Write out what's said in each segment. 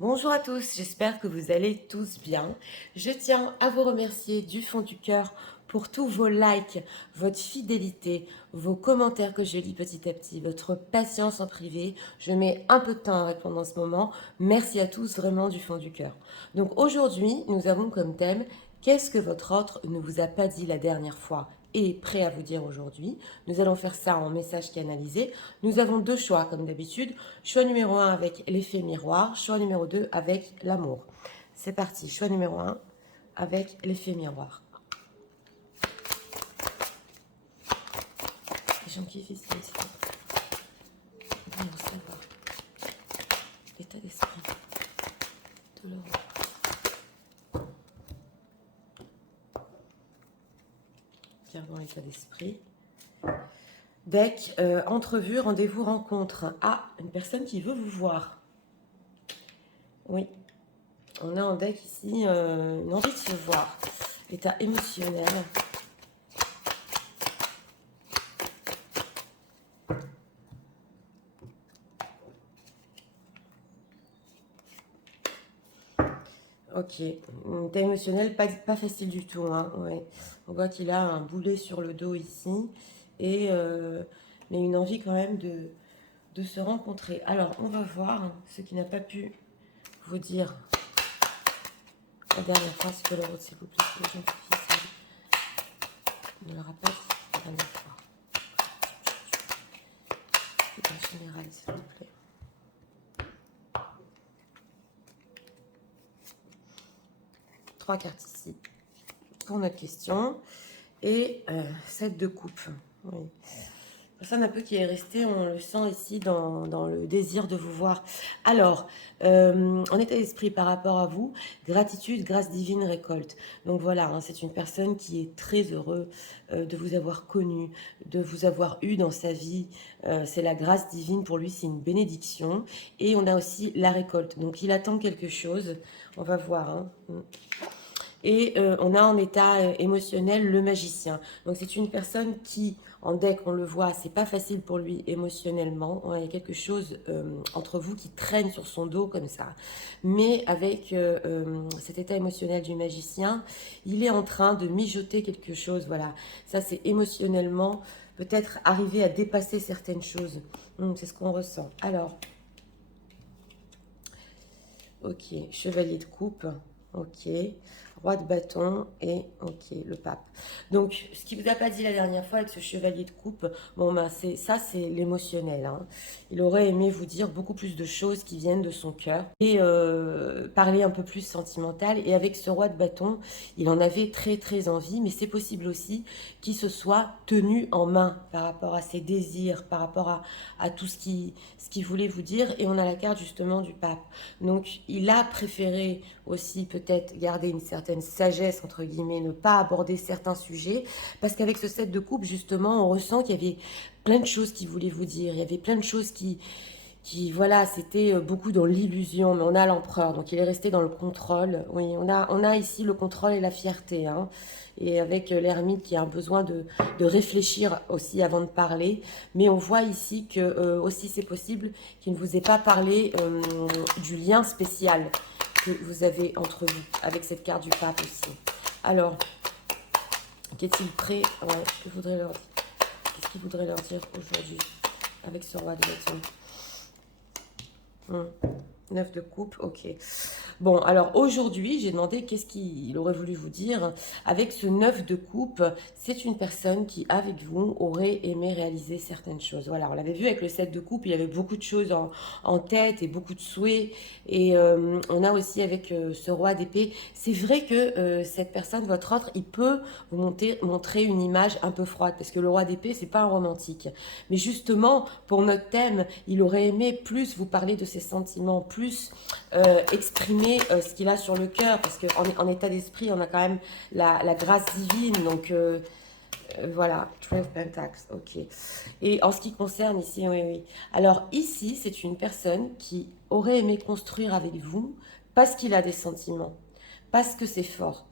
Bonjour à tous, j'espère que vous allez tous bien. Je tiens à vous remercier du fond du cœur pour tous vos likes, votre fidélité, vos commentaires que je lis petit à petit, votre patience en privé. Je mets un peu de temps à répondre en ce moment. Merci à tous vraiment du fond du cœur. Donc aujourd'hui, nous avons comme thème qu'est-ce que votre autre ne vous a pas dit la dernière fois et est prêt à vous dire aujourd'hui. Nous allons faire ça en message canalisé. Nous avons deux choix comme d'habitude. Choix numéro 1 avec l'effet miroir, choix numéro 2 avec l'amour. C'est parti, choix numéro 1 avec l'effet miroir. Les gens qui vivent ici, voyons savoir l'état d'esprit de leur Gardons l'état d'esprit. Deck, entrevue, rendez-vous, rencontre. Ah, une personne qui veut vous voir. Oui, on a en deck ici une envie de se voir. État émotionnel. Ok, état émotionnel, pas facile du tout. Hein, ouais. On voit qu'il a un boulet sur le dos ici, et, mais une envie quand même de se rencontrer. Alors, on va voir ce qu'il n'a pas pu vous dire la dernière fois, c'est que le s'il vous plaît, les gens difficiles. Ne le rappelle la dernière fois. C'est en général, s'il vous plaît. Trois cartes ici pour notre question. Et 7 de coupe. Oui. Personne un peu qui est restée, on le sent ici dans le désir de vous voir. Alors, en état d'esprit par rapport à vous, gratitude, grâce divine, récolte. Donc voilà, hein, c'est une personne qui est très heureuse de vous avoir connu, de vous avoir eu dans sa vie. C'est la grâce divine, pour lui, c'est une bénédiction. Et on a aussi la récolte. Donc il attend quelque chose. On va voir. Hein. Et on a en état émotionnel le magicien. Donc c'est une personne qui, en deck, on le voit, c'est pas facile pour lui émotionnellement. Il y a quelque chose entre vous qui traîne sur son dos comme ça. Mais avec cet état émotionnel du magicien, il est en train de mijoter quelque chose. Voilà, ça c'est émotionnellement peut-être arriver à dépasser certaines choses. C'est ce qu'on ressent. Alors, ok, chevalier de coupe. Ok, roi de bâton et ok, le pape. Donc, ce qu'il vous a pas dit la dernière fois avec ce chevalier de coupe, bon ben c'est l'émotionnel. Hein. Il aurait aimé vous dire beaucoup plus de choses qui viennent de son cœur et parler un peu plus sentimental. Et avec ce roi de bâton, il en avait très très envie, mais c'est possible aussi qu'il se soit tenu en main par rapport à ses désirs, par rapport à tout ce qu'il voulait vous dire. Et on a la carte justement du pape. Donc, il a préféré aussi peut-être garder une certaine sagesse, entre guillemets, ne pas aborder certains sujets, parce qu'avec ce set de coupe, justement, on ressent qu'il y avait plein de choses qu'il voulait vous dire, il y avait plein de choses voilà, c'était beaucoup dans l'illusion, mais on a l'empereur, donc il est resté dans le contrôle. Oui, on a ici le contrôle et la fierté, hein, et avec l'ermite qui a un besoin de réfléchir aussi avant de parler, mais on voit ici que aussi c'est possible qu'il ne vous ait pas parlé du lien spécial que vous avez entre vous, avec cette carte du pape aussi. Alors, qu'est-il prêt ouais, qu'est-ce qu'il voudrait leur dire aujourd'hui avec ce roi de bâton 9 de coupe, ok. Bon, alors aujourd'hui, j'ai demandé qu'est-ce qu'il aurait voulu vous dire. Avec ce 9 de coupe, c'est une personne qui, avec vous, aurait aimé réaliser certaines choses. Voilà, on l'avait vu avec le 7 de coupe, il y avait beaucoup de choses en tête et beaucoup de souhaits. Et on a aussi avec ce roi d'épée, c'est vrai que cette personne, votre autre, il peut vous montrer une image un peu froide, parce que le roi d'épée, c'est pas un romantique. Mais justement, pour notre thème, il aurait aimé plus vous parler de ses sentiments, plus exprimer ce qu'il a sur le cœur, parce qu'en état d'esprit, on a quand même la grâce divine, donc voilà, 12 Pentacles, ok. Et en ce qui concerne ici, oui, oui. Alors ici, c'est une personne qui aurait aimé construire avec vous, parce qu'il a des sentiments, parce que c'est fort.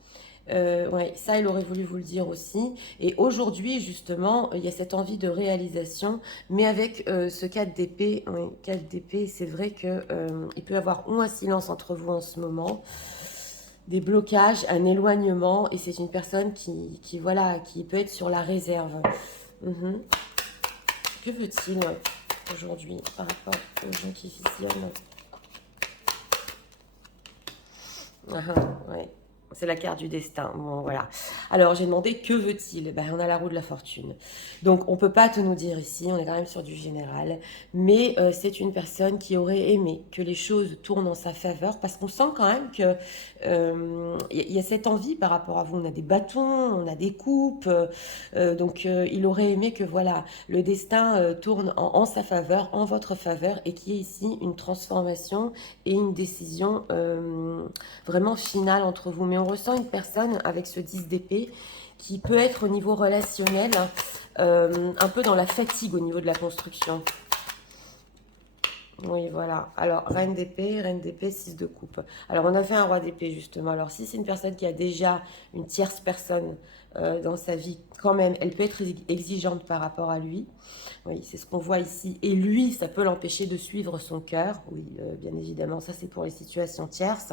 Ouais, ça, il aurait voulu vous le dire aussi. Et aujourd'hui, justement, il y a cette envie de réalisation, mais avec ce 4 d'épée, oui, 4 d'épée, c'est vrai que il peut y avoir ou un silence entre vous en ce moment, des blocages, un éloignement, et c'est une personne voilà, qui peut être sur la réserve. Mhm. Que veut-il aujourd'hui par rapport aux gens qui visionnent? Ah, ouais. C'est la carte du destin. Bon, voilà. Alors, j'ai demandé que veut-il? Ben, on a la roue de la fortune. Donc, on ne peut pas tout nous dire ici. On est quand même sur du général. Mais c'est une personne qui aurait aimé que les choses tournent en sa faveur. Parce qu'on sent quand même que y a cette envie par rapport à vous. On a des bâtons, on a des coupes. Donc, il aurait aimé que voilà, le destin tourne en sa faveur, en votre faveur. Et qu'il y ait ici une transformation et une décision vraiment finale entre vous. Mais on ressent une personne avec ce 10 d'épée qui peut être au niveau relationnel un peu dans la fatigue au niveau de la construction. Oui, voilà. Alors, reine d'épée, 6 de coupe. Alors, on a fait un roi d'épée, justement. Alors, si c'est une personne qui a déjà une tierce personne dans sa vie, quand même, elle peut être exigeante par rapport à lui. Oui, c'est ce qu'on voit ici. Et lui, ça peut l'empêcher de suivre son cœur. Oui, bien évidemment, ça c'est pour les situations tierces.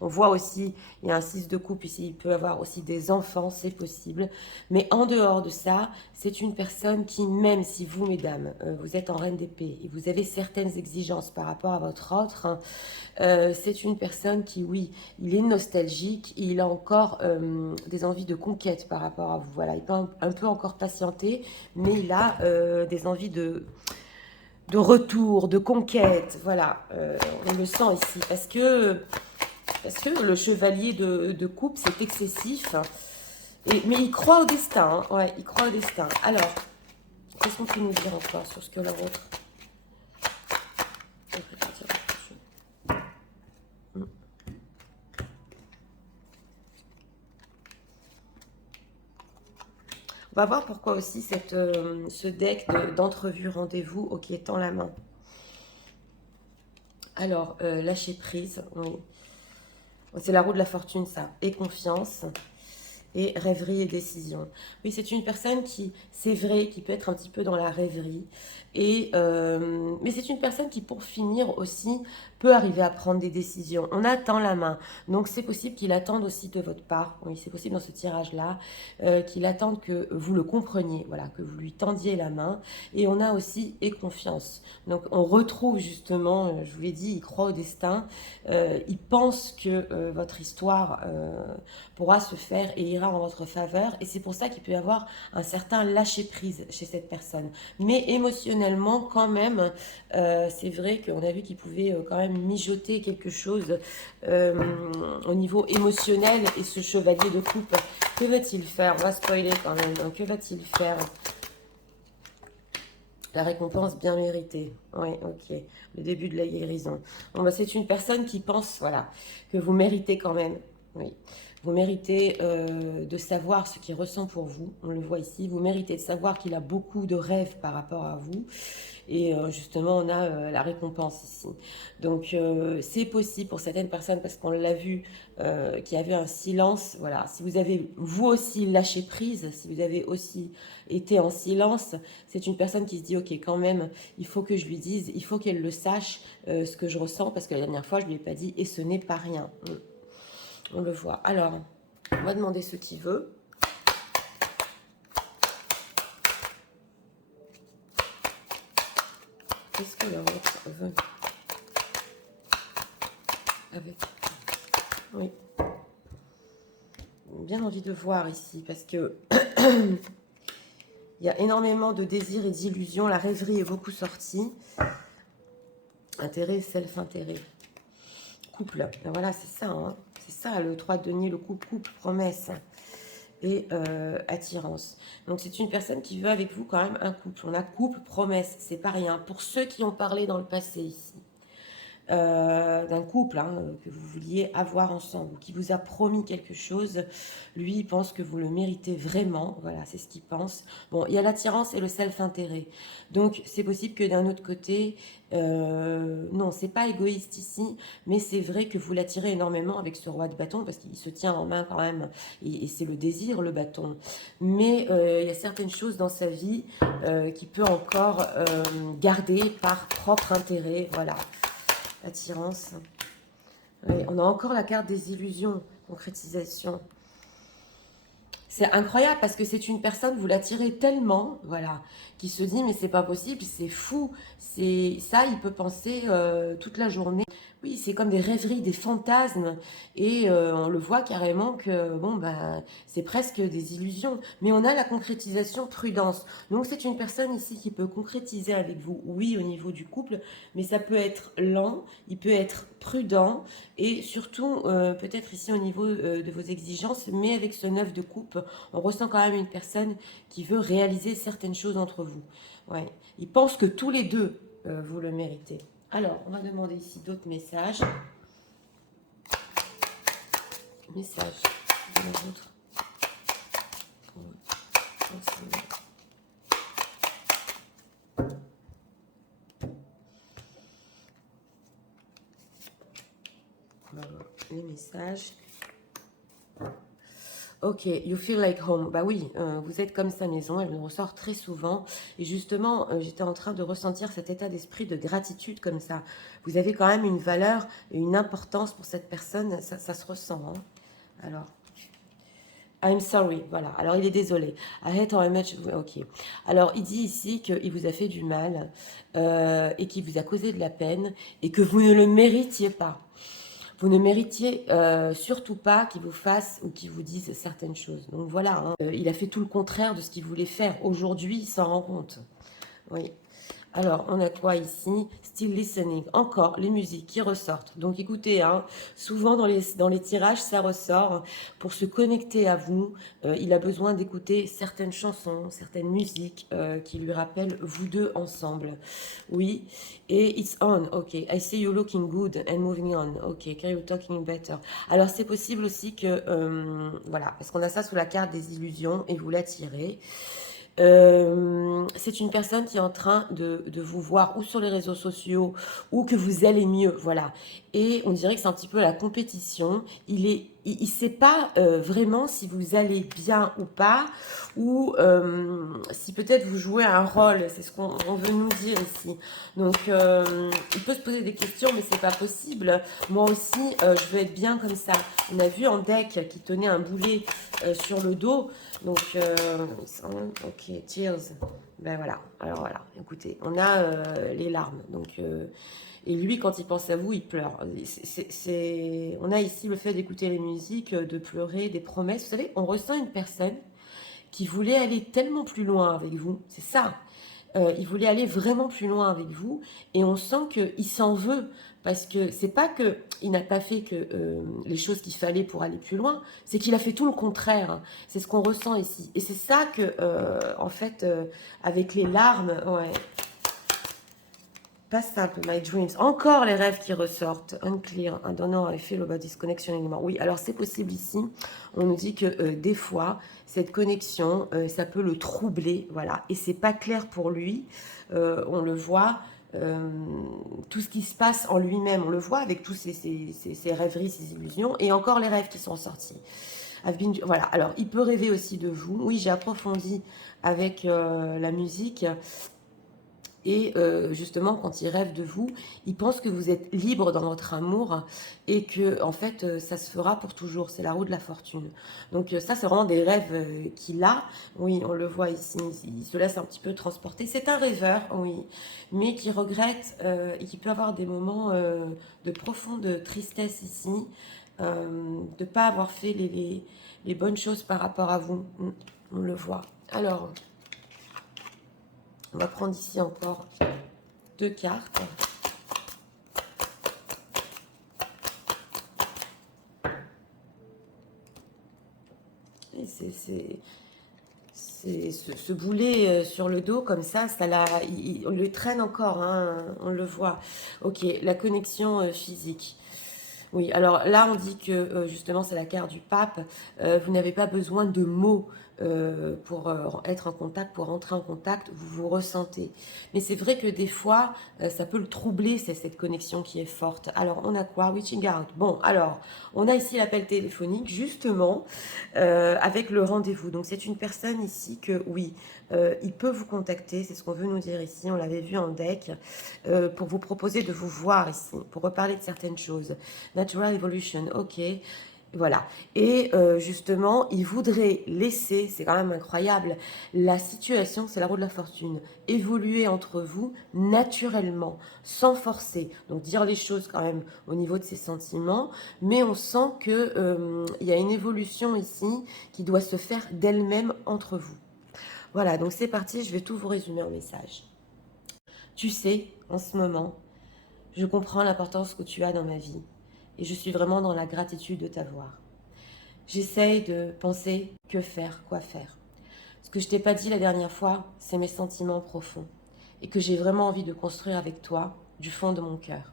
On voit aussi, il y a un 6 de coupe ici, il peut avoir aussi des enfants, c'est possible. Mais en dehors de ça, c'est une personne qui, même si vous, mesdames, vous êtes en reine d'épée et vous avez certaines exigences par rapport à votre autre, hein, c'est une personne qui, oui, il est nostalgique, il a encore des envies de conquête par rapport à vous. Voilà, il peut un peu encore patienter, mais il a des envies de retour, de conquête. Voilà, on le sent ici. Parce que le chevalier de coupe, c'est excessif. Mais il croit au destin. Hein. Ouais, il croit au destin. Alors, qu'est-ce qu'on peut nous dire encore sur ce que leur autre... On va voir pourquoi aussi ce deck d'entrevue rendez-vous au qui étend la main. Alors, lâcher prise, oui. C'est la roue de la fortune, ça. Et confiance. Et rêverie et décision. Oui, c'est une personne qui, c'est vrai, qui peut être un petit peu dans la rêverie. Mais c'est une personne qui, pour finir aussi, peut arriver à prendre des décisions. On attend la main. Donc, c'est possible qu'il attende aussi de votre part, oui, c'est possible dans ce tirage-là, qu'il attende que vous le compreniez, voilà, que vous lui tendiez la main. Et on a aussi et confiance. Donc, on retrouve justement, je vous l'ai dit, il croit au destin. Il pense que votre histoire pourra se faire et ira en votre faveur. Et c'est pour ça qu'il peut y avoir un certain lâcher-prise chez cette personne. Mais émotionnellement, quand même, c'est vrai qu'on a vu qu'il pouvait quand même mijoter quelque chose au niveau émotionnel. Et ce chevalier de coupe, que va-t-il faire? On va spoiler quand même. Donc, que va-t-il faire? La récompense bien méritée. Oui, ok. Le début de la guérison. Bon, bah, c'est une personne qui pense, voilà, que vous méritez quand même. Oui. Vous méritez de savoir ce qu'il ressent pour vous. On le voit ici. Vous méritez de savoir qu'il a beaucoup de rêves par rapport à vous. Et justement, on a la récompense ici. Donc, c'est possible pour certaines personnes, parce qu'on l'a vu, qu'il y avait un silence. Voilà. Si vous avez, vous aussi, lâché prise, si vous avez aussi été en silence, c'est une personne qui se dit, ok, quand même, il faut que je lui dise, il faut qu'elle le sache, ce que je ressens, parce que la dernière fois, je ne lui ai pas dit, et ce n'est pas rien. On le voit. Alors, on va demander ce qu'il veut. Qu'est-ce que leur autre veut? Avec... Oui. Bien envie de voir ici, parce que il y a énormément de désirs et d'illusions. La rêverie est beaucoup sortie. Intérêt, self-intérêt. Couple. Ben voilà, c'est ça. Hein. C'est ça, le 3 de denier, le couple, promesse et attirance. Donc, c'est une personne qui veut avec vous quand même un couple. On a couple, promesse, c'est pas rien. Pour ceux qui ont parlé dans le passé ici. d'un couple hein, que vous vouliez avoir ensemble, ou qui vous a promis quelque chose. Lui, il pense que vous le méritez vraiment. Voilà, c'est ce qu'il pense. Bon, il y a l'attirance et le self-intérêt. Donc, c'est possible que d'un autre côté, non, c'est pas égoïste ici, mais c'est vrai que vous l'attirez énormément avec ce roi de bâton, parce qu'il se tient en main quand même, et c'est le désir, le bâton. Mais il y a certaines choses dans sa vie qu'il peut encore garder par propre intérêt. Voilà, attirance. Oui, on a encore la carte des illusions, concrétisation. C'est incroyable parce que c'est une personne, vous l'attirez tellement, voilà, qui se dit mais c'est pas possible, c'est fou, c'est ça, il peut penser toute la journée. Oui, c'est comme des rêveries, des fantasmes, et on le voit carrément que bon ben c'est presque des illusions. Mais on a la concrétisation prudence. Donc c'est une personne ici qui peut concrétiser avec vous, oui, au niveau du couple, mais ça peut être lent, il peut être prudent, et surtout peut-être ici au niveau de vos exigences, mais avec ce 9 de coupe, on ressent quand même une personne qui veut réaliser certaines choses entre vous. Ouais. Il pense que tous les deux, vous le méritez. Alors, on va demander ici d'autres messages. Messages de la vôtre. On va voir les messages. Ok, you feel like home. Bah oui, vous êtes comme sa maison, elle me ressort très souvent. Et justement, j'étais en train de ressentir cet état d'esprit de gratitude comme ça. Vous avez quand même une valeur et une importance pour cette personne, ça se ressent. Hein. Alors, I'm sorry, voilà. Alors, il est désolé. I hate how much... Ok. Alors, il dit ici qu'il vous a fait du mal et qu'il vous a causé de la peine et que vous ne le méritiez pas. Vous ne méritiez surtout pas qu'il vous fasse ou qu'il vous dise certaines choses. Donc voilà, hein. Il a fait tout le contraire de ce qu'il voulait faire. Aujourd'hui, il s'en rend compte. Oui. Alors, on a quoi ici? Still listening. Encore, les musiques qui ressortent. Donc, écoutez, hein, souvent dans les tirages, ça ressort. Pour se connecter à vous, il a besoin d'écouter certaines chansons, certaines musiques qui lui rappellent vous deux ensemble. Oui. Et it's on. OK. I see you looking good and moving on. OK. Can you talking better? Alors, c'est possible aussi que... voilà, parce qu'on a ça sous la carte des illusions et vous l'attirez. C'est une personne qui est en train de vous voir ou sur les réseaux sociaux ou que vous allez mieux, voilà. Et on dirait que c'est un petit peu la compétition. Il sait pas vraiment si vous allez bien ou pas, ou si peut-être vous jouez un rôle. C'est ce qu'on veut nous dire ici. Donc, il peut se poser des questions, mais c'est pas possible. Moi aussi, je veux être bien comme ça. On a vu un deck qui tenait un boulet sur le dos. Donc, ok, cheers. Ben voilà, alors voilà, écoutez, on a les larmes. Donc, et lui, quand il pense à vous, il pleure. On a ici le fait d'écouter les musiques, de pleurer, des promesses. Vous savez, on ressent une personne qui voulait aller tellement plus loin avec vous. C'est ça. Il voulait aller vraiment plus loin avec vous et on sent qu'il s'en veut parce que c'est pas que il n'a pas fait que les choses qu'il fallait pour aller plus loin, c'est qu'il a fait tout le contraire. C'est ce qu'on ressent ici et c'est ça que en fait avec les larmes, ouais. Pas simple, my dreams. Encore les rêves qui ressortent. Unclear. I don't know how I feel about this connection anymore. Oui, alors c'est possible ici. On nous dit que des fois, cette connexion, ça peut le troubler. Voilà. Et c'est pas clair pour lui. On le voit. Tout ce qui se passe en lui-même, on le voit avec tous ces rêveries, ces illusions. Et encore les rêves qui sont sortis. Voilà. Alors, il peut rêver aussi de vous. Oui, j'ai approfondi avec la musique. Et justement, quand il rêve de vous, il pense que vous êtes libre dans votre amour et que, en fait, ça se fera pour toujours. C'est la roue de la fortune. Donc ça, c'est vraiment des rêves qu'il a. Oui, on le voit ici. Il se laisse un petit peu transporter. C'est un rêveur, oui, mais qui regrette et qui peut avoir des moments de profonde tristesse ici, de ne pas avoir fait les bonnes choses par rapport à vous. On le voit. Alors... on va prendre ici encore 2 cartes. Et ce boulet sur le dos, comme ça on le traîne encore, hein, on le voit. Ok, la connexion physique. Oui, alors là, on dit que justement, c'est la carte du pape. Vous n'avez pas besoin de mots pour être en contact, pour entrer en contact, vous vous ressentez. Mais c'est vrai que des fois, ça peut le troubler, c'est cette connexion qui est forte. Alors, on a quoi? Reaching out. Bon, alors, on a ici l'appel téléphonique, justement, avec le rendez-vous. Donc, c'est une personne ici que, oui, il peut vous contacter, c'est ce qu'on veut nous dire ici, on l'avait vu en deck, pour vous proposer de vous voir ici, pour reparler de certaines choses. Natural Evolution, ok. Voilà. Et justement, il voudrait laisser, c'est quand même incroyable, la situation, c'est la roue de la fortune, évoluer entre vous naturellement, sans forcer. Donc dire les choses quand même au niveau de ses sentiments, mais on sent que il y a une évolution ici qui doit se faire d'elle-même entre vous. Voilà, donc c'est parti, je vais tout vous résumer en message. Tu sais, en ce moment, je comprends l'importance que tu as dans ma vie et je suis vraiment dans la gratitude de t'avoir. J'essaye de penser que faire, quoi faire. Ce que je t'ai pas dit la dernière fois, c'est mes sentiments profonds et que j'ai vraiment envie de construire avec toi du fond de mon cœur.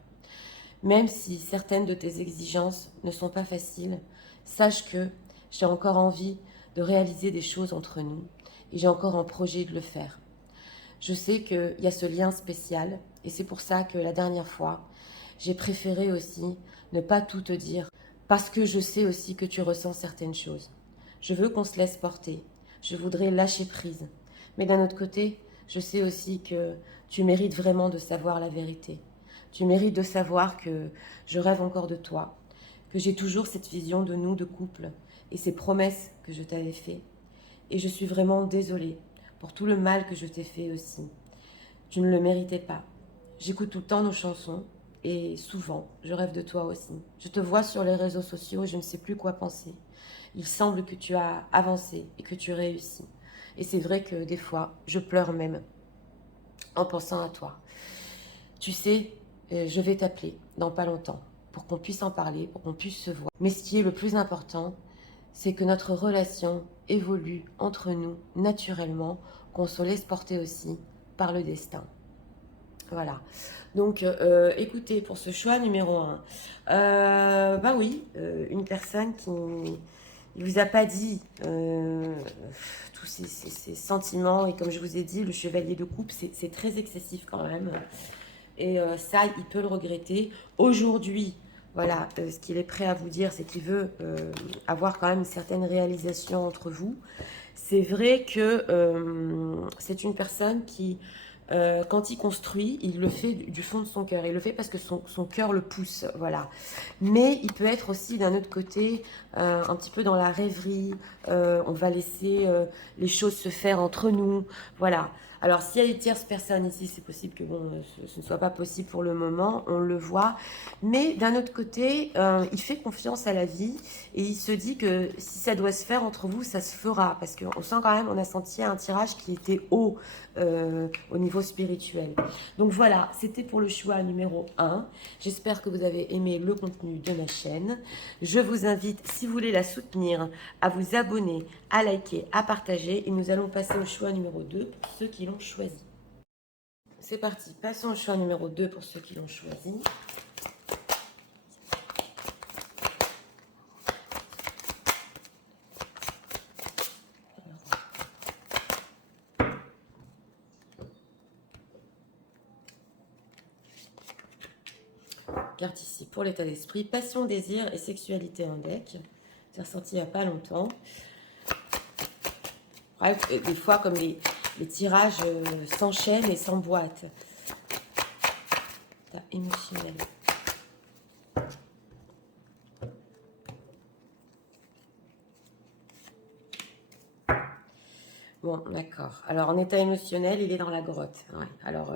Même si certaines de tes exigences ne sont pas faciles, sache que j'ai encore envie de réaliser des choses entre nous et j'ai encore un projet de le faire. Je sais qu'il y a ce lien spécial et c'est pour ça que la dernière fois, j'ai préféré aussi ne pas tout te dire parce que je sais aussi que tu ressens certaines choses. Je veux qu'on se laisse porter. Je voudrais lâcher prise. Mais d'un autre côté, je sais aussi que tu mérites vraiment de savoir la vérité. Tu mérites de savoir que je rêve encore de toi, que j'ai toujours cette vision de nous, de couple, et ces promesses que je t'avais faites. Et je suis vraiment désolée pour tout le mal que je t'ai fait aussi. Tu ne le méritais pas. J'écoute tout le temps nos chansons et souvent, je rêve de toi aussi. Je te vois sur les réseaux sociaux et je ne sais plus quoi penser. Il semble que tu as avancé et que tu réussis. Et c'est vrai que des fois, je pleure même en pensant à toi. Tu sais, je vais t'appeler dans pas longtemps pour qu'on puisse en parler, pour qu'on puisse se voir. Mais ce qui est le plus important, c'est que notre relation évolue entre nous naturellement, qu'on se laisse porter aussi par le destin. Voilà. Donc, écoutez, pour ce choix numéro 1, bah oui, une personne qui ne vous a pas dit tous ces sentiments. Et comme je vous ai dit, le chevalier de coupe, c'est très excessif quand même. Et ça, il peut le regretter. Aujourd'hui, voilà, ce qu'il est prêt à vous dire, c'est qu'il veut avoir quand même une certaine réalisation entre vous. C'est vrai que c'est une personne qui, quand il construit, il le fait du fond de son cœur. Il le fait parce que son cœur le pousse, voilà. Mais il peut être aussi d'un autre côté un petit peu dans la rêverie. On va laisser les choses se faire entre nous, voilà. Alors, s'il y a des tierces personnes ici, c'est possible que bon, ce ne soit pas possible pour le moment, on le voit. Mais d'un autre côté, il fait confiance à la vie et il se dit que si ça doit se faire entre vous, ça se fera. Parce qu'on sent quand même, on a senti un tirage qui était haut au niveau spirituel. Donc voilà, c'était pour le choix numéro 1. J'espère que vous avez aimé le contenu de ma chaîne. Je vous invite, si vous voulez la soutenir, à vous abonner, à liker, à partager. Et nous allons passer au choix numéro 2 pour ceux qui l'ont choisi. C'est parti, passons au choix numéro 2 pour ceux qui l'ont choisi. Carte ici pour l'état d'esprit, passion, désir et sexualité en deck. C'est ressorti il n'y a pas longtemps. Bref, des fois, comme les tirages s'enchaînent et s'emboîtent. Émotionnel. Bon, d'accord. Alors, en état émotionnel, il est dans la grotte. Ouais. Alors,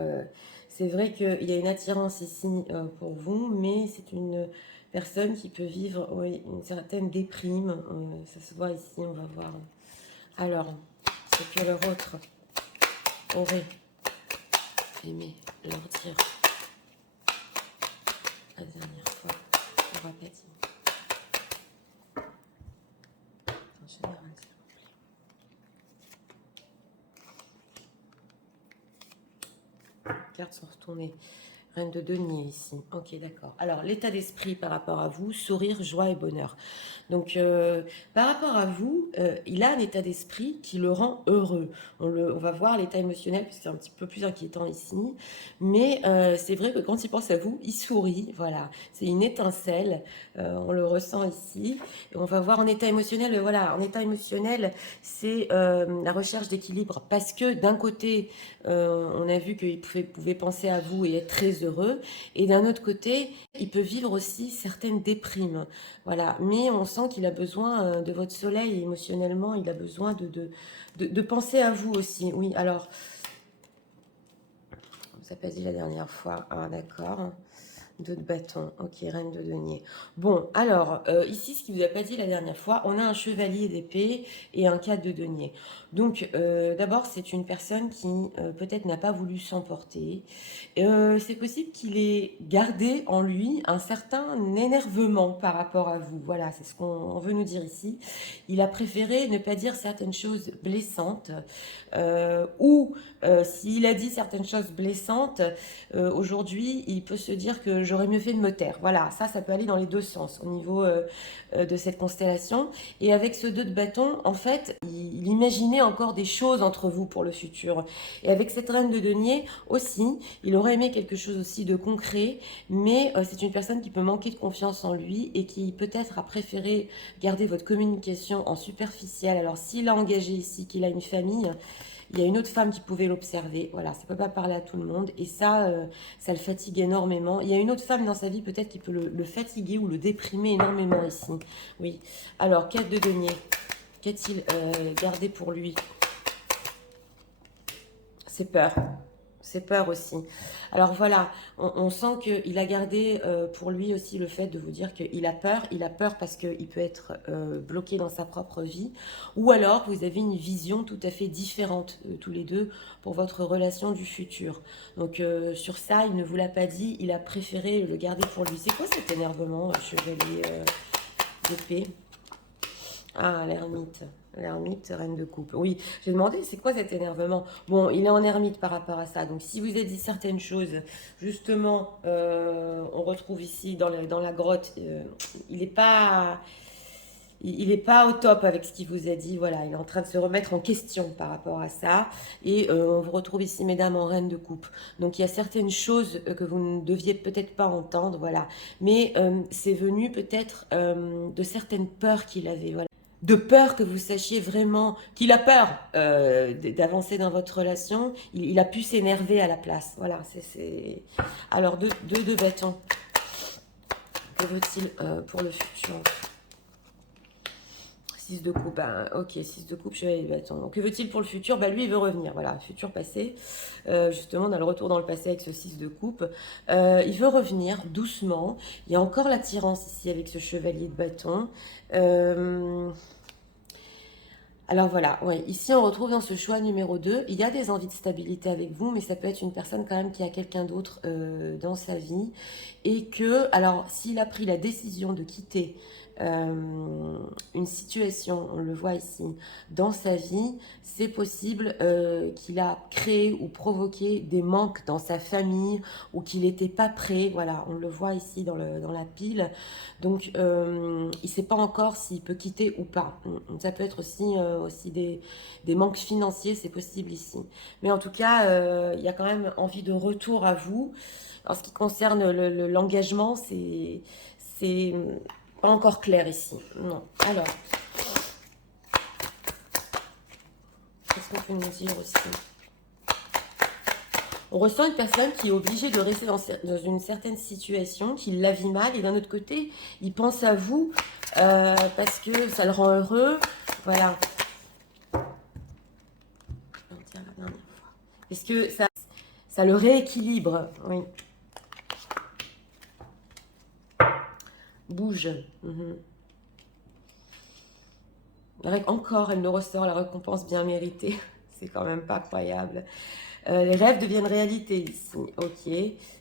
c'est vrai qu'il y a une attirance ici pour vous, mais c'est une personne qui peut vivre une certaine déprime. Ça se voit ici, on va voir. Alors, ce que leur autre aurait aimé leur dire la dernière fois, on va pas dire. En général, s'il vous plaît. cartes sont retournées. Reine de denier ici. Ok, d'accord. Alors, l'état d'esprit par rapport à vous, sourire, joie et bonheur. Donc, par rapport à vous, il a un état d'esprit qui le rend heureux. On va voir l'état émotionnel, puisque c'est un petit peu plus inquiétant ici. Mais c'est vrai que quand il pense à vous, il sourit. Voilà, c'est une étincelle. On le ressent ici. Et on va voir en état émotionnel. Voilà, en état émotionnel, c'est la recherche d'équilibre. Parce que d'un côté, on a vu qu'il pouvait penser à vous et être très heureux. Et d'un autre côté, il peut vivre aussi certaines déprimes. Voilà, mais on sent qu'il a besoin de votre soleil émotionnellement, il a besoin de penser à vous aussi. Oui, alors, on vous a pas dit la dernière fois. Ah, d'accord. Deux de bâton, ok, reine de denier. Bon, alors, ici, ce qu'il ne vous a pas dit la dernière fois, on a un chevalier d'épée et un 4 de denier. Donc, d'abord, c'est une personne qui peut-être n'a pas voulu s'emporter. C'est possible qu'il ait gardé en lui un certain énervement par rapport à vous. Voilà, c'est ce qu'on veut nous dire ici. Il a préféré ne pas dire certaines choses blessantes ou s'il a dit certaines choses blessantes, aujourd'hui, il peut se dire que j'aurais mieux fait de me taire. Voilà, ça peut aller dans les deux sens au niveau de cette constellation. Et avec ce 2 de bâton, en fait, il imaginait encore des choses entre vous pour le futur. Et avec cette reine de denier aussi, il aurait aimé quelque chose aussi de concret, mais c'est une personne qui peut manquer de confiance en lui et qui peut-être a préféré garder votre communication en superficielle. Alors s'il a engagé ici qu'il a une famille, il y a une autre femme qui pouvait l'observer. Voilà, ça ne peut pas parler à tout le monde. Et ça, ça le fatigue énormément. Il y a une autre femme dans sa vie peut-être qui peut le fatiguer ou le déprimer énormément ici. Oui. Alors, 4 de denier. Qu'a-t-il gardé pour lui? C'est peur. C'est peur aussi. Alors voilà, on sent qu'il a gardé pour lui aussi le fait de vous dire qu'il a peur. Il a peur parce qu'il peut être bloqué dans sa propre vie. Ou alors, vous avez une vision tout à fait différente tous les deux pour votre relation du futur. Donc sur ça, il ne vous l'a pas dit. Il a préféré le garder pour lui. C'est quoi cet énervement, chevalier d'épée? Ah, l'ermite. L'ermite, reine de coupe. Oui, j'ai demandé, c'est quoi cet énervement? Bon, il est en ermite par rapport à ça. Donc, si vous avez dit certaines choses, justement, on retrouve ici dans la grotte, il n'est pas, il est pas au top avec ce qu'il vous a dit. Voilà, il est en train de se remettre en question par rapport à ça. Et on vous retrouve ici, mesdames, en reine de coupe. Donc, il y a certaines choses que vous ne deviez peut-être pas entendre. Voilà. Mais c'est venu peut-être de certaines peurs qu'il avait. Voilà, de peur que vous sachiez vraiment qu'il a peur d'avancer dans votre relation, il a pu s'énerver à la place. Voilà, c'est... Alors, deux de bâton. Que veut-il pour le futur? 6 de coupe, ben, ok, 6 de coupe, chevalier de bâton. Donc, que veut-il pour le futur? Ben, lui, il veut revenir, voilà, futur passé. Justement, on a le retour dans le passé avec ce 6 de coupe. Il veut revenir doucement. Il y a encore l'attirance ici avec ce chevalier de bâton. Alors voilà, ouais, ici on retrouve dans ce choix numéro 2, il y a des envies de stabilité avec vous, mais ça peut être une personne quand même qui a quelqu'un d'autre dans sa vie. Et que, alors s'il a pris la décision de quitter une situation, on le voit ici, dans sa vie, c'est possible qu'il a créé ou provoqué des manques dans sa famille ou qu'il n'était pas prêt. Voilà, on le voit ici dans la pile. Donc, il ne sait pas encore s'il peut quitter ou pas. Ça peut être aussi des manques financiers, c'est possible ici. Mais en tout cas, il y a quand même envie de retour à vous. En ce qui concerne l'engagement, c'est pas encore clair ici. Non. Alors, qu'est-ce qu'on peut nous dire aussi? On ressent une personne qui est obligée de rester dans une certaine situation, qui la vit mal, et d'un autre côté, il pense à vous parce que ça le rend heureux. Voilà. Parce que ça le rééquilibre. Oui. Bouge. Encore, elle nous ressort la récompense bien méritée. C'est quand même pas croyable. Les rêves deviennent réalité ici, ok,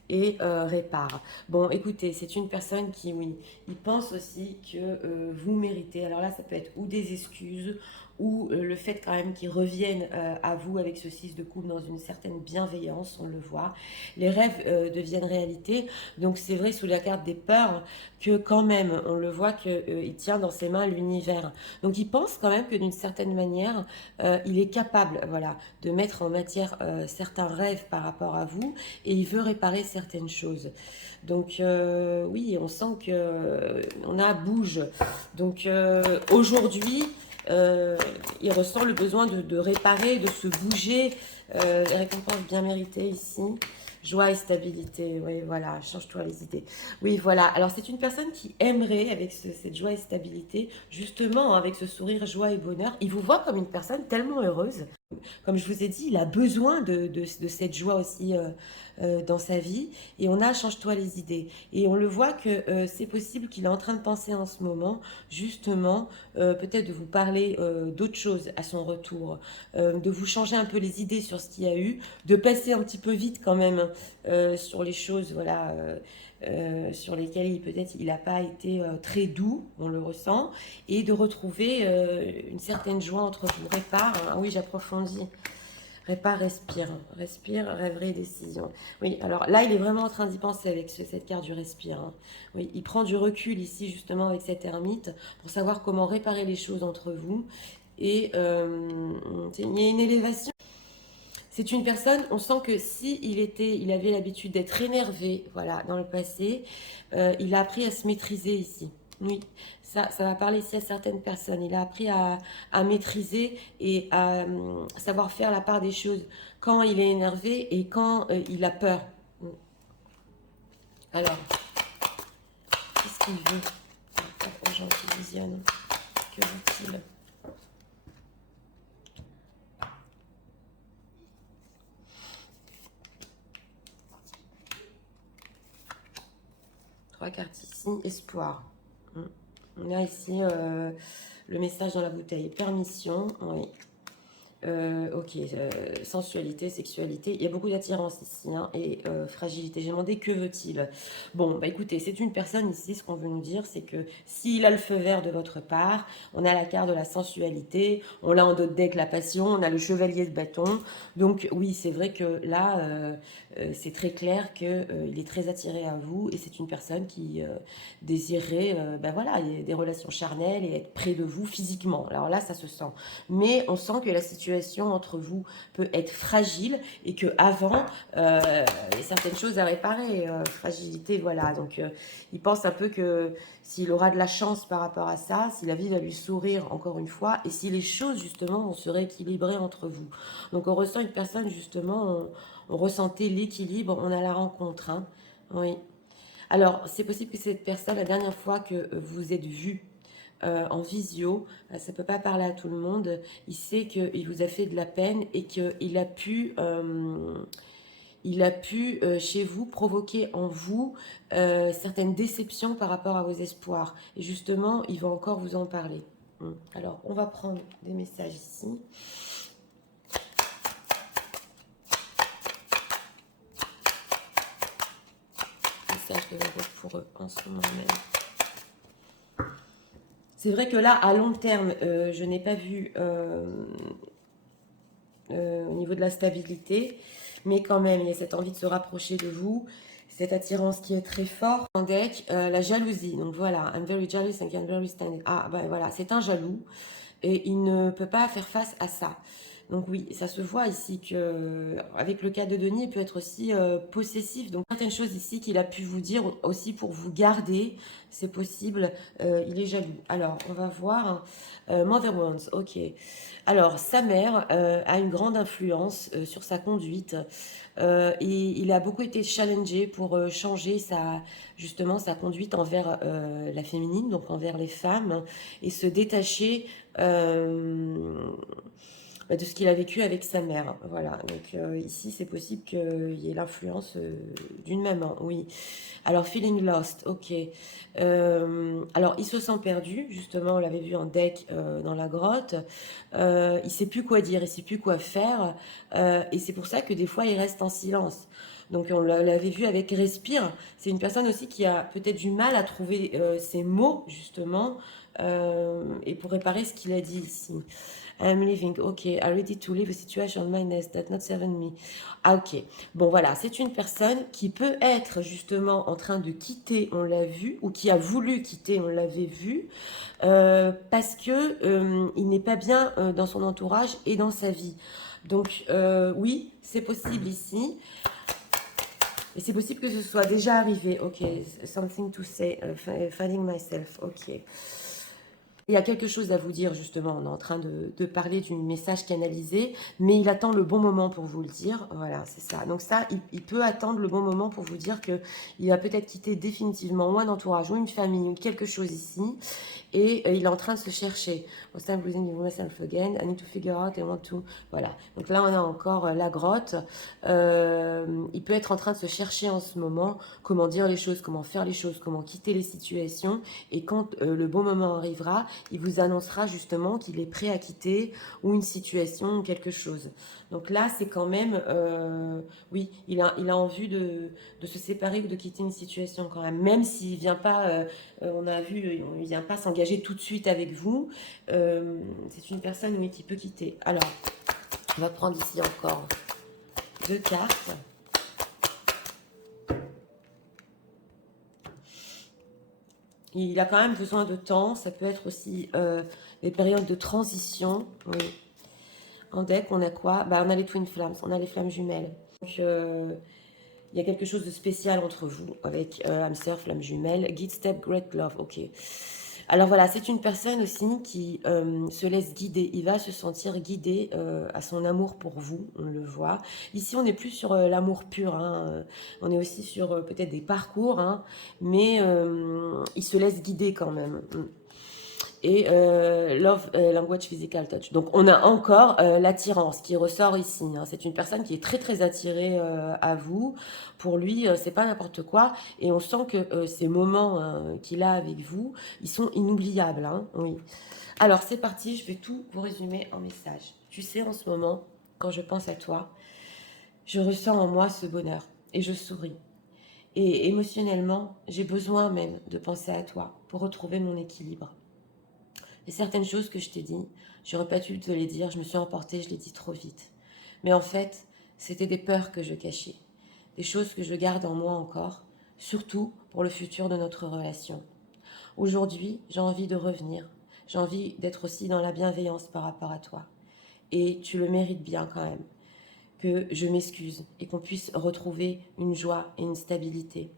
et répare. Bon, écoutez, c'est une personne qui, oui, il pense aussi que vous méritez. Alors là, ça peut être ou des excuses, ou le fait quand même qu'il revienne à vous avec ce 6 de coupe dans une certaine bienveillance, on le voit. Les rêves deviennent réalité, donc c'est vrai sous la carte des peurs que quand même, on le voit qu'il tient dans ses mains l'univers. Donc il pense quand même que d'une certaine manière, il est capable, voilà, de mettre en matière certains rêves par rapport à vous, et il veut réparer certaines choses. Donc oui, on sent que on a bouge. Donc aujourd'hui, il ressent le besoin de réparer, de se bouger. Les récompenses bien méritées ici. Joie et stabilité, oui, voilà, change-toi les idées. Oui, voilà, alors c'est une personne qui aimerait, avec cette joie et stabilité, justement, avec ce sourire, joie et bonheur, il vous voit comme une personne tellement heureuse. Comme je vous ai dit, il a besoin de cette joie aussi dans sa vie. Et on a change-toi les idées. Et on le voit que c'est possible qu'il est en train de penser en ce moment, justement, peut-être de vous parler d'autre chose à son retour, de vous changer un peu les idées sur ce qu'il y a eu, de passer un petit peu vite quand même sur les choses, voilà. Sur lesquelles peut-être il n'a pas été très doux, on le ressent, et de retrouver une certaine joie entre vous. Répare, hein. Ah oui, j'approfondis. Répare, respire. Respire, rêverie, décision. Oui, alors là, il est vraiment en train d'y penser avec cette carte du respire, hein. Oui, il prend du recul ici, justement, avec cette ermite, pour savoir comment réparer les choses entre vous. Et il y a une élévation. C'est une personne, on sent que si il avait l'habitude d'être énervé, voilà, dans le passé, il a appris à se maîtriser ici. Oui, ça va parler ici à certaines personnes. Il a appris à maîtriser et à savoir faire la part des choses quand il est énervé et quand il a peur. Alors, qu'est-ce qu'il veut aux gens qui visionnent? Que veut-il? Trois cartes ici, espoir. On a ici le message dans la bouteille. Permission, oui. Ok, sensualité, sexualité, il y a beaucoup d'attirance ici, hein, et fragilité. J'ai demandé que veut-il. Bon, bah écoutez, c'est une personne ici, ce qu'on veut nous dire, c'est que s'il a le feu vert de votre part, on a la carte de la sensualité, on l'a en d'autres decks la passion, on a le chevalier de bâton. Donc oui, c'est vrai que là, c'est très clair qu'il est très attiré à vous, et c'est une personne qui désirerait ben voilà, des relations charnelles et être près de vous physiquement. Alors là, ça se sent. Mais on sent que la situation entre vous peut être fragile et que avant il y a certaines choses à réparer. Fragilité, voilà. Donc il pense un peu que s'il aura de la chance par rapport à ça, si la vie va lui sourire encore une fois, et si les choses justement vont se rééquilibrer entre vous. Donc on ressent une personne justement, on ressentait l'équilibre, on a la rencontre, hein. Oui. Alors, c'est possible que cette personne, la dernière fois que vous êtes vu en visio, ça ne peut pas parler à tout le monde, il sait qu'il vous a fait de la peine et qu'il a pu, chez vous provoquer en vous certaines déceptions par rapport à vos espoirs. Et justement, il va encore vous en parler. Alors, on va prendre des messages ici. Messages de l'heureux pour eux en ce moment même. C'est vrai que là, à long terme, je n'ai pas vu au niveau de la stabilité, mais quand même, il y a cette envie de se rapprocher de vous, cette attirance qui est très forte. En deck, la jalousie. Donc voilà, I'm very jealous and can very stand it. Ah, ben voilà, c'est un jaloux et il ne peut pas faire face à ça. Donc oui, ça se voit ici que avec le cas de Denis, il peut être aussi possessif. Donc certaines choses ici qu'il a pu vous dire aussi pour vous garder, c'est possible. Il est jaloux. Alors on va voir. Mother Wounds, ok. Alors sa mère a une grande influence sur sa conduite. Et il a beaucoup été challengé pour changer justement sa conduite envers la féminine, donc envers les femmes, et se détacher de ce qu'il a vécu avec sa mère. Voilà, donc ici c'est possible qu'il y ait l'influence d'une maman, oui. Alors, feeling lost, ok. Alors, il se sent perdu, justement, on l'avait vu en deck dans la grotte. Il sait plus quoi dire, il sait plus quoi faire. Et c'est pour ça que des fois, il reste en silence. Donc, on l'avait vu avec Respire. C'est une personne aussi qui a peut-être du mal à trouver ses mots, justement, et pour réparer ce qu'il a dit ici. I'm leaving. Ok. I ready to leave a situation on my nest that not serving me. Ah, ok. Bon, voilà. C'est une personne qui peut être justement en train de quitter, on l'a vu, ou qui a voulu quitter, on l'avait vu, parce que il n'est pas bien dans son entourage et dans sa vie. Donc, oui, c'est possible ici. Et c'est possible que ce soit déjà arrivé. Ok, something to say, finding myself. Ok. Il y a quelque chose à vous dire, justement. On est en train de parler du message canalisé, mais il attend le bon moment pour vous le dire. Voilà, c'est ça. Donc ça, il peut attendre le bon moment pour vous dire qu'il va peut-être quitter définitivement ou un entourage ou une famille ou quelque chose ici. Et il est en train de se chercher. I'm losing myself again. I need to figure out. I want to. Voilà. Donc là, on a encore la grotte. Il peut être en train de se chercher en ce moment comment dire les choses, comment faire les choses, comment quitter les situations. Et quand le bon moment arrivera, il vous annoncera justement qu'il est prêt à quitter ou une situation ou quelque chose. Donc là, c'est quand même, oui, il a en vue de se séparer ou de quitter une situation quand même s'il vient pas, on a vu, il vient pas s'engager tout de suite avec vous. C'est une personne, oui, qui peut quitter. Alors, on va prendre ici encore 2 cartes. Il a quand même besoin de temps. Ça peut être aussi des périodes de transition. Oui. En deck, on a quoi? On a les Twin Flames, on a les flammes jumelles. Donc, il y a quelque chose de spécial entre vous avec hamster, flamme jumelle, guide, step, great love. Ok. Alors voilà, c'est une personne aussi qui se laisse guider. Il va se sentir guidé à son amour pour vous, on le voit. Ici, on n'est plus sur l'amour pur. Hein, on est aussi sur peut-être des parcours, hein, mais il se laisse guider quand même. Et love language physical touch. Donc on a encore l'attirance qui ressort ici. Hein. C'est une personne qui est très très attirée à vous. Pour lui, c'est pas n'importe quoi. Et on sent que ces moments qu'il a avec vous, ils sont inoubliables. Hein. Oui. Alors c'est parti, je vais tout vous résumer en message. Tu sais, en ce moment, quand je pense à toi, je ressens en moi ce bonheur et je souris. Et émotionnellement, j'ai besoin même de penser à toi pour retrouver mon équilibre. Et certaines choses que je t'ai dit, j'aurais pas dû te les dire, je me suis emportée, je l'ai dit trop vite. Mais en fait, c'était des peurs que je cachais, des choses que je garde en moi encore, surtout pour le futur de notre relation. Aujourd'hui, j'ai envie de revenir, j'ai envie d'être aussi dans la bienveillance par rapport à toi. Et tu le mérites bien quand même, que je m'excuse et qu'on puisse retrouver une joie et une stabilité.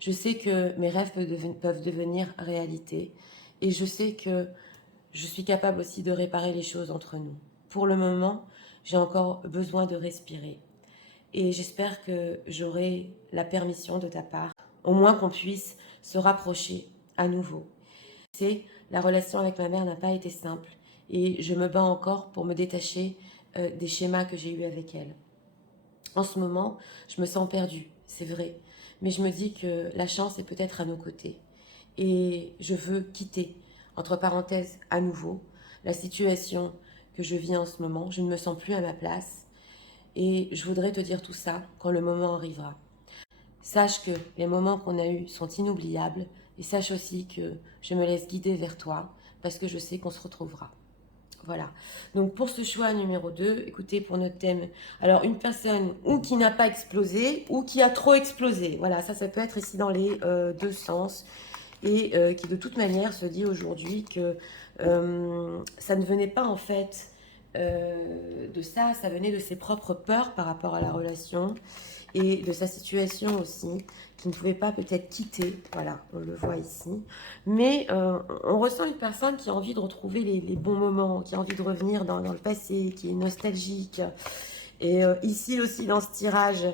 Je sais que mes rêves peuvent devenir réalité et je sais que je suis capable aussi de réparer les choses entre nous. Pour le moment, j'ai encore besoin de respirer. Et j'espère que j'aurai la permission de ta part, au moins qu'on puisse se rapprocher à nouveau. C'est la relation avec ma mère n'a pas été simple et je me bats encore pour me détacher des schémas que j'ai eus avec elle. En ce moment, je me sens perdue, c'est vrai, mais je me dis que la chance est peut-être à nos côtés. Et je veux quitter, entre parenthèses, à nouveau, la situation que je vis en ce moment. Je ne me sens plus à ma place. Et je voudrais te dire tout ça quand le moment arrivera. Sache que les moments qu'on a eus sont inoubliables. Et sache aussi que je me laisse guider vers toi parce que je sais qu'on se retrouvera. Voilà. Donc pour ce choix numéro 2, écoutez, pour notre thème, alors une personne ou qui n'a pas explosé ou qui a trop explosé. Voilà, ça peut être ici dans les deux sens. Et qui de toute manière se dit aujourd'hui que ça ne venait pas en fait de ça, ça venait de ses propres peurs par rapport à la relation et de sa situation aussi, qui ne pouvait pas peut-être quitter, voilà, on le voit ici, mais on ressent une personne qui a envie de retrouver les bons moments, qui a envie de revenir dans le passé, qui est nostalgique, et ici aussi dans ce tirage,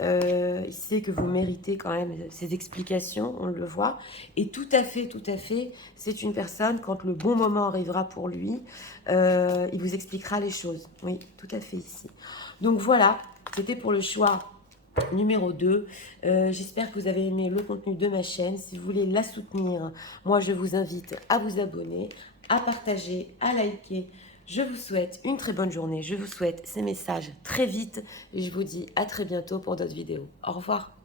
il sait que vous méritez quand même ces explications, on le voit. Et tout à fait, c'est une personne, quand le bon moment arrivera pour lui, il vous expliquera les choses. Oui, tout à fait ici. Donc voilà, c'était pour le choix numéro 2. J'espère que vous avez aimé le contenu de ma chaîne. Si vous voulez la soutenir, moi je vous invite à vous abonner, à partager, à liker. Je vous souhaite une très bonne journée. Je vous souhaite ces messages très vite. Et je vous dis à très bientôt pour d'autres vidéos. Au revoir.